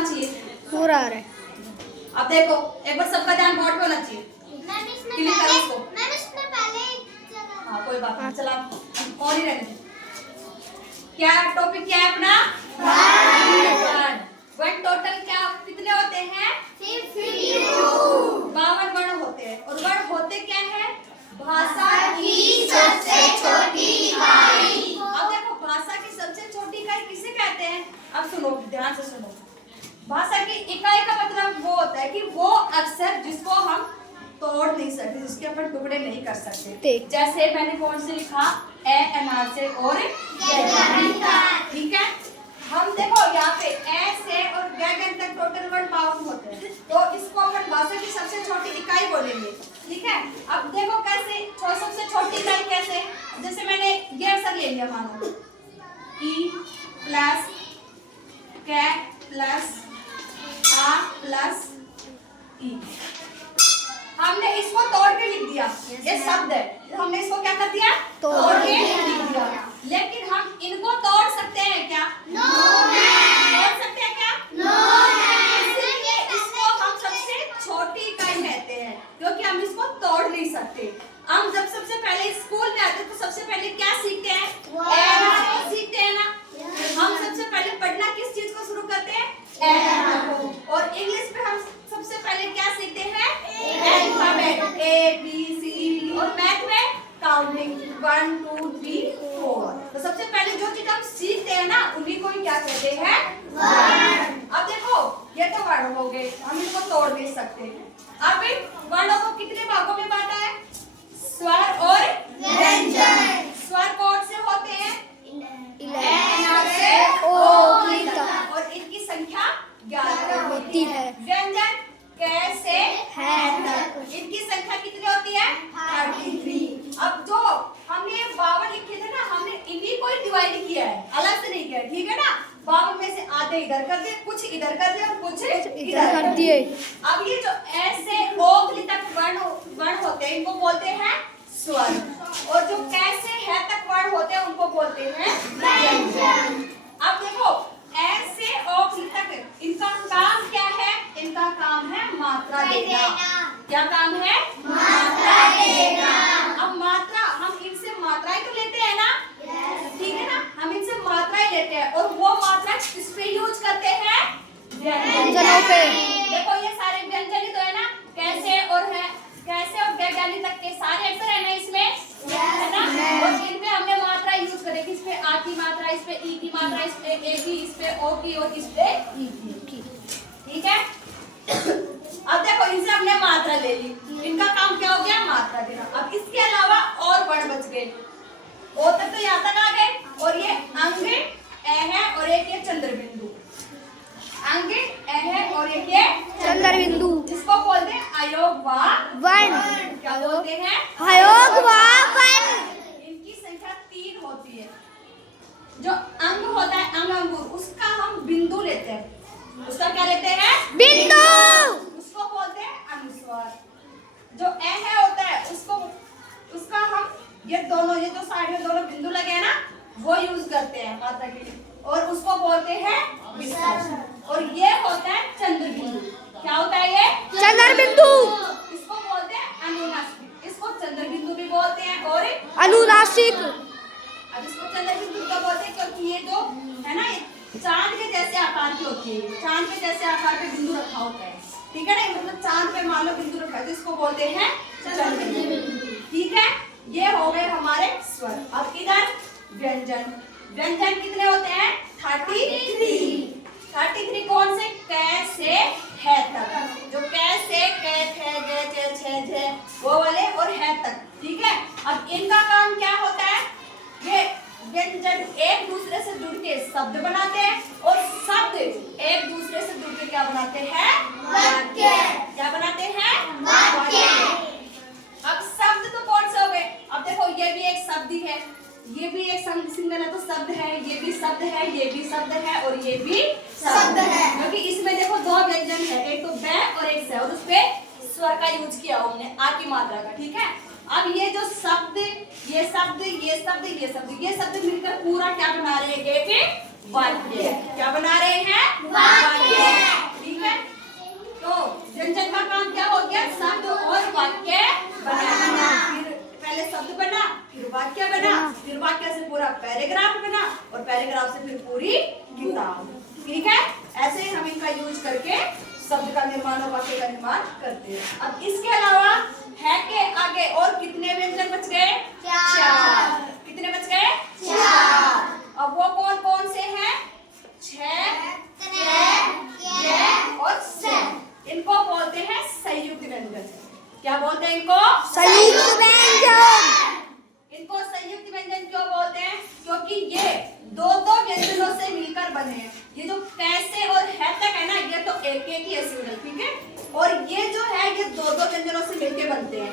आना चाहिए? पूरा आ रहा है। अब देखो एक बार सबका ध्यान बोर्ड पे होना चाहिए। क्लिक करो इसको। हाँ कोई बात नहीं, चला और ही रहने दो। क्या टॉपिक क्या है अपना? वन टोटल क्या कितने होते हैं? 52 वर्ण होते हैं। और वर्ण होते क्या है? भाषा की सबसे छोटी इकाई। अब देखो भाषा की सबसे छोटी इकाई किसे कहते हैं? अब सुनो, ध्यान से सुनो। भाषा की इकाई का मतलब वो होता है कि वो अक्षर जिसको हम तोड़ नहीं सकते, जिसके अपन टुकड़े नहीं कर सकते। जैसे मैंने कौन से लिखा? ए अनार से और ठीक है। हम देखो यहाँ पे ए से और गैगन तक टोटल वर्ण 52 होते हैं, तो इसको अपन भाषा की सबसे छोटी इकाई बोलेंगे। ठीक है। अब देखो कैसे सबसे छोटी इकाई कैसे? जैसे मैंने ये अक्षर ले लिया, मानो ई प्लस के प्लस आ प्लस ई। हमने इसको तोड़ के लिख दिया, ये शब्द है, हमने इसको क्या कर दिया? तोड़ के लिख दिया। लेकिन हम इनको तोड़ सकते हैं क्या? तोड़ सकते हैं क्या? इसलिए इसको हम सबसे छोटी इकाई कहते हैं, क्योंकि हम इसको तोड़ नहीं सकते। हम जब सबसे पहले स्कूल में आते हैं तो सबसे पहले क्या सीखते हैं? ए सीखते हैं ना। हम सबसे पहले पढ़ना किस चीज को शुरू करते हैं? ए। और इंग्लिश में हम सबसे पहले क्या सीखते हैं? Alphabet A B C D. और मैथ में काउंटिंग 1 2 3 4। तो सबसे पहले जो चीज हम सीखते हैं ना, उन्हीं को ही क्या कहते हैं? वर्ण। अब देखो ये तो वर्ण हो गए, हम इनको तोड़ नहीं सकते। अब इन वर्णों को कितने भागों में बांटा है? स्वर और व्यंजन। स्वर कौन से होते हैं? और इनकी संख्या 11 होती है। व्यंजन कैसे है तक, इनकी संख्या कितनी होती है? 33। अब जो हमने 52 लिखे थे ना, हमने इन्हीं को ही डिवाइड किया है, अलग से नहीं किया, ठीक है ना। 52 में से आधे इधर कर दिए, कुछ इधर कर दिए और कुछ इधर कर दिए। अब ये जो ऐसे ओघ तक वर्ण होते हैं, इनको बोलते हैं स्वर। और जो कैसे है तक वर्ण होते हैं, उनको बोलते हैं व्यंजन। अब देखो ऐसे ओघ तक इनका काम क्या है? इनका काम है मात्रा देना। क्या काम है? मात्रा देना। अब मात्रा हम इनसे मात्राएं तो लेते हैं ना, ठीक है ना, हम इनसे मात्राएं लेते हैं और वो मात्रा किस पे यूज करते हैं? व्यंजनों पे। देखो ये सारे व्यंजन ही तो है ना, कैसे और है, कैसे और गैगाली तक के सारे अक्षर है ना इसमें, है ना। और इनमें हमने मात्रा यूज करें, किस पे? आ की मात्रा, इस पे ई की मात्रा, इस पे ए की, इस पे ओ की और इस पे ई की, ठीक है। अब देखो इनसे हमने मात्रा ले ली, इनका काम क्या हो गया? मात्रा देना। अब इसके अलावा और वर्ण बच गए, ओ तक तो यहाँ तक आ गए। और ये अंग ए है और एक ये चंद्र बिंदु। अंग ए है और एक ये चंद्र बिंदु, जिसको बोलते हैं अयोग व वर्ण। क्या बोलते हैं? अयोग व वर्ण। इनकी संख्या 3 होती है। जो अंग होता है, अंग अंगूर, उसका हम बिंदु लेते हैं। उसका क्या लेते हैं? बिंदु। उसको बोलते हैं अनुस्वार। जो ए है होता है, उसका हम ये जो साइड में दोनों बिंदु लगे हैं ना, वो यूज करते हैं मात्रा के लिए, और उसको बोलते हैं विसर्ग। और ये होता है चंद्र बिंदु। क्या होता है ये? चंद्र बिंदु। इसको बोलते हैं अनुनासिक। इसको चंद्र बिंदु भी बोलते हैं और अनुनासिक। अब इसको चंद्र बिंदु क्यों बोलते हैं? क्योंकि ये जो है ना, चांद के जैसे आकार की होती है, चांद के जैसे आकार पे बिंदु रखा होता है, ठीक है ना। मतलब चांद पे मान लो बिंदु रखा है, तो इसको बोलते हैं चंद्र बिंदु, ठीक है। ये हो गए हमारे स्वर। अब इधर व्यंजन। व्यंजन कितने होते हैं? 33। 33 कौन से? कैसे है तक। जो कैसे कै खे गे चे छे झे वो वाले और है तक, ठीक है। अब इनका काम क्या होता है? ये व्यंजन एक दूसरे से जुड़ के शब्द बनाते हैं और शब्द एक दूसरे से जुड़ के क्या बनाते हैं? वाक्य। क्या बनाते हैं? वाक्य। अब शब्द तो कौन से हो गए? अब देखो ये भी एक शब्द ही है, ये भी एक सिंगल है तो शब्द है, ये भी शब्द है, ये भी शब्द है और ये भी शब्द है। क्योंकि इसमें देखो 2 व्यंजन है, एक तो बै और एक से, और उसपे स्वर का यूज किया हमने, आ की मात्रा का, ठीक है। अब ये जो शब्द, ये शब्द, ये शब्द, ये शब्द, ये शब्द मिलकर पूरा क्या बना रहे हैं? एक वाक्य। क्या बना रहे हैं? वाक्य। निर्माण करते हैं। अब इसके अलावा है के आगे और कितने व्यंजन बच गए? 4। कितने बच गए? 4। अब वो कौन कौन से हैं? छ, और से। इनको बोलते हैं संयुक्त व्यंजन। क्या बोलते हैं इनको? संयुक्त व्यंजन। इनको संयुक्त व्यंजन क्यों बोलते हैं? क्योंकि ये दो व्यंजनों से मिलकर बने हैं। ये जो कैसे और है तक है ना, ये तो एक ही है सिंगल, ठीक है। और ये जो है ये दो व्यंजनों से मिलकर बनते हैं।